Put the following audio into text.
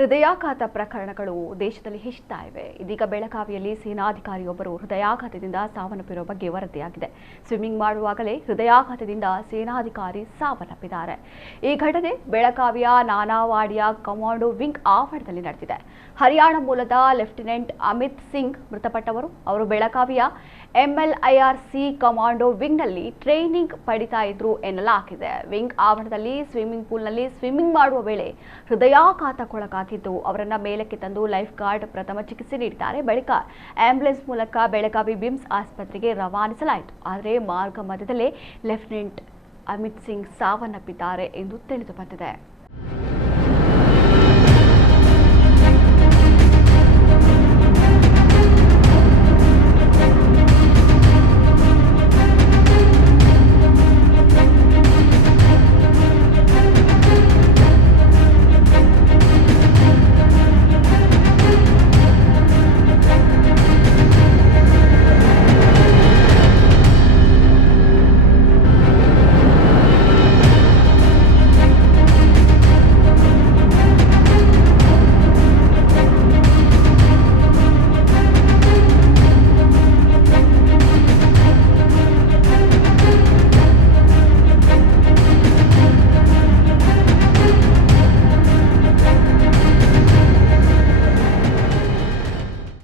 ಹೃದಯಾಘಾತ ಪ್ರಕರಣಗಳು ದೇಶದಲ್ಲಿ ಹೆಚ್ಚುತ್ತಾ ಇವೆ. ಇದೀಗ ಬೆಳಗಾವಿಯಲ್ಲಿ ಸೇನಾಧಿಕಾರಿಯೊಬ್ಬರು ಹೃದಯಾಘಾತದಿಂದ ಸಾವನ್ನಪ್ಪಿರುವ ಬಗ್ಗೆ ವರದಿಯಾಗಿದೆ. ಸ್ವಿಮ್ಮಿಂಗ್ ಮಾಡುವಾಗಲೇ ಹೃದಯಾಘಾತದಿಂದ ಸೇನಾಧಿಕಾರಿ ಸಾವನ್ನಪ್ಪಿದ್ದಾರೆ. ಈ ಘಟನೆ ಬೆಳಗಾವಿಯ ನಾನಾವಾಡಿಯ ಕಮಾಂಡೋ ವಿಂಗ್ ಆವರಣದಲ್ಲಿ ನಡೆದಿದೆ. ಹರಿಯಾಣ ಮೂಲದ ಲೆಫ್ಟಿನೆಂಟ್ ಅಮಿತ್ ಸಿಂಗ್ ಮೃತಪಟ್ಟವರು. ಅವರು ಬೆಳಗಾವಿಯ MLIRC ಕಮಾಂಡೋ ವಿಂಗ್ನಲ್ಲಿ ಟ್ರೈನಿಂಗ್ ಪಡಿತಾ ಇದ್ರು ಎನ್ನಲಾಗಿದೆ. ವಿಂಗ್ ಆವರಣದಲ್ಲಿ ಸ್ವಿಮ್ಮಿಂಗ್ ಪೂಲ್ನಲ್ಲಿ ಸ್ವಿಮ್ಮಿಂಗ್ ಮಾಡುವ ವೇಳೆ ಹೃದಯಾಘಾತಕ್ಕೊಳಗಾಗಿದ್ದು ಅವರನ್ನ ಮೇಲಕ್ಕೆ ತಂದು ಲೈಫ್ ಗಾರ್ಡ್ ಪ್ರಥಮ ಚಿಕಿತ್ಸೆ ನೀಡಿದ್ದಾರೆ. ಬಳಿಕ ಆಂಬ್ಯುಲೆನ್ಸ್ ಮೂಲಕ ಬೆಳಗಾವಿ ಬಿಮ್ಸ್ ಆಸ್ಪತ್ರೆಗೆ ರವಾನಿಸಲಾಯಿತು. ಆದರೆ ಮಾರ್ಗ ಮಧ್ಯದಲ್ಲೇ ಲೆಫ್ಟಿನೆಂಟ್ ಅಮಿತ್ ಸಿಂಗ್ ಸಾವನ್ನಪ್ಪಿದ್ದಾರೆ ಎಂದು ತಿಳಿದು ಬಂದಿದೆ.